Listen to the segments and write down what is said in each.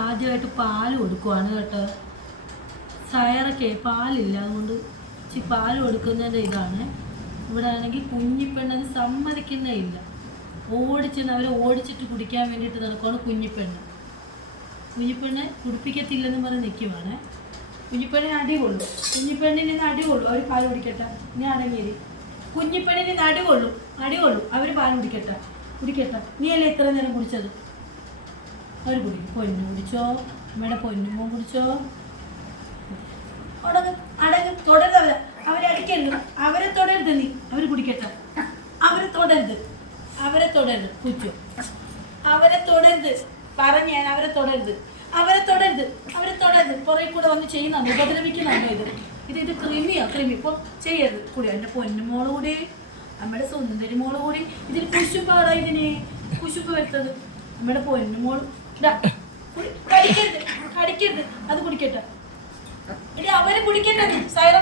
ആദ്യമായിട്ട് പാല് കൊടുക്കുവാണ് കേട്ടോ. സയറൊക്കെ പാലില്ല, അതുകൊണ്ട് ഇച്ചിരി പാല് കൊടുക്കുന്നതിൻ്റെ ഇതാണ്. ഇവിടെ ആണെങ്കിൽ കുഞ്ഞിപ്പെണ്ണത് സമ്മതിക്കുന്നേ ഇല്ല. അവരെ ഓടിച്ചിട്ട് കുടിക്കാൻ വേണ്ടിയിട്ട് നടക്കുവാണ് കുഞ്ഞിപ്പെണ്ണ്. കുഞ്ഞിപ്പെണ്ണ് കുടിപ്പിക്കത്തില്ലെന്ന് പറഞ്ഞ് നിൽക്കുവാണ്. കുഞ്ഞിപ്പെണ്ണിന് അടി കൊള്ളും, കുഞ്ഞിപ്പെണ്ണിന് അടി കൊള്ളും. അവർ പാൽ കുടിക്കട്ടെ, നീ അടങ്ങിയത്. കുഞ്ഞിപ്പെണ്ണിന് അടി കൊള്ളും, അവർ പാൽ കുടിക്കട്ടെ. നീ അല്ലേ ഇത്ര നേരം കുടിച്ചത്? അവർ കുടിക്കും. പൊന്നു കുടിച്ചോ, നമ്മുടെ പൊന്നുമോ കുടിച്ചോ. തുടരുത്, അവരടിക്കരുത്, അവരെ തൊടരുത്. നീ അവർ കുടിക്കട്ടെ, അവരെ തൊടരുത് കുച്ചു, അവരെ തൊടരുത്. പറഞ്ഞാൽ അവരെ തൊടരുത്. പുറകെ കൂടെ വന്ന് ചെയ്യുന്നുണ്ട്, ഉപദ്രവിക്കുന്നുണ്ടോ? ഇത് കൃമി ഇപ്പം ചെയ്യരുത് കൂടി. എൻ്റെ പൊന്നുമോള് കൂടി, നമ്മുടെ സുന്ദരി മോള് കൂടി. ഇതിൽ കുശുമ്പാടാ, ഇതിന് കുശുമ്പ് വരുത്തത്. നമ്മുടെ പൊന്നുമോൾ കടിക്കരുത്, അത് കുടിക്കട്ടെ. ഇനി അവര് കുടിക്കട്ടെ, സൈറ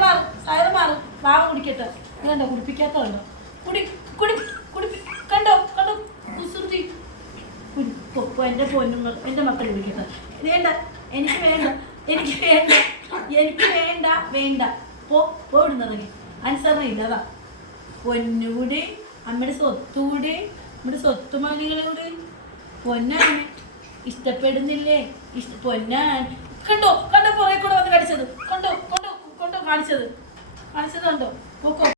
മാറും ബാബ കുടിക്കട്ടെ. കണ്ടോ കുടിപ്പിക്കാത്തതുണ്ടോ? കണ്ടോ കുസൃതി. എൻ്റെ പൊന്നുങ്ങൾ, എൻ്റെ മക്കൾ കുടിക്കട്ടെ. വേണ്ട, എനിക്ക് വേണ്ട. പോടുന്നതന്നെ അനുസരണ ഇല്ലതാ. പൊന്നുകൂടി, നമ്മുടെ സ്വത്തുകൂടി, നമ്മുടെ സ്വത്തുമാനികളൂടെ. പൊന്നാണ് ഇഷ്ടപ്പെടുന്നില്ലേ? പൊന്നാണ്. കണ്ടോ പുറകെ കൂടെ വന്ന് കടിച്ചത്. കണ്ടോ കാണിച്ചത് കണ്ടോ. പോക്കോ.